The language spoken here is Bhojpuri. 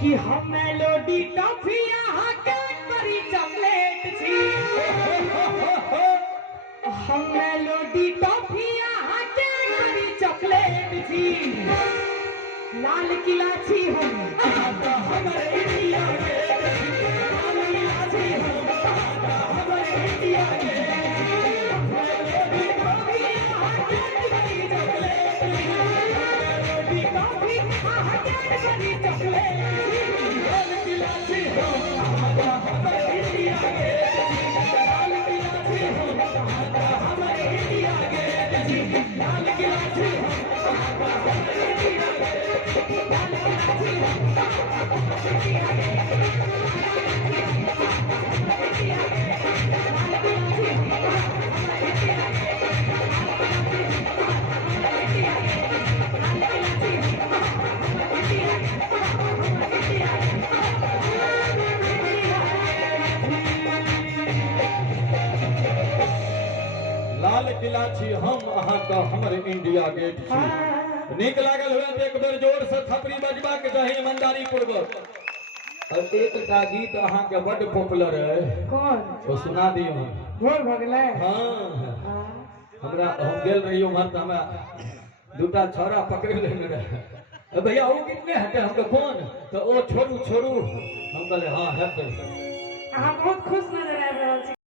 कि हम मेलोडी टॉफी यहाँ के करी चॉकलेट छी हम मेलोडी टॉफी यहाँ के करी चॉकलेट छी लाल किला छी हम हमारे इंडिया के लाल किला छी हम हमारे इंडिया के मेलोडी टॉफी यहाँ के करी चॉकलेट मेलोडी टॉफी यहाँ के करी चॉकलेट लाल किला छी हम अहाँ का हमर इंडिया गेट छी नीक लागल हुए तो एक बेर जोर से थपड़ी बजबा के चाही ईमानदारी पूर्वक और एकटा गीत अहाँ के बड़ पॉपुलर है कौन तो सुना दियो भोर भ गेलै हां हमरा हम गेल रहियो उम्हर त हमरा दूटा छोरा पकड़ लेने रहे भैया वो कितने हटे हमके कौन तो ओ छोड़ू छोड़ू हम कहले हां हेतै अहाँ बहुत खुश नजर आबि रहल छी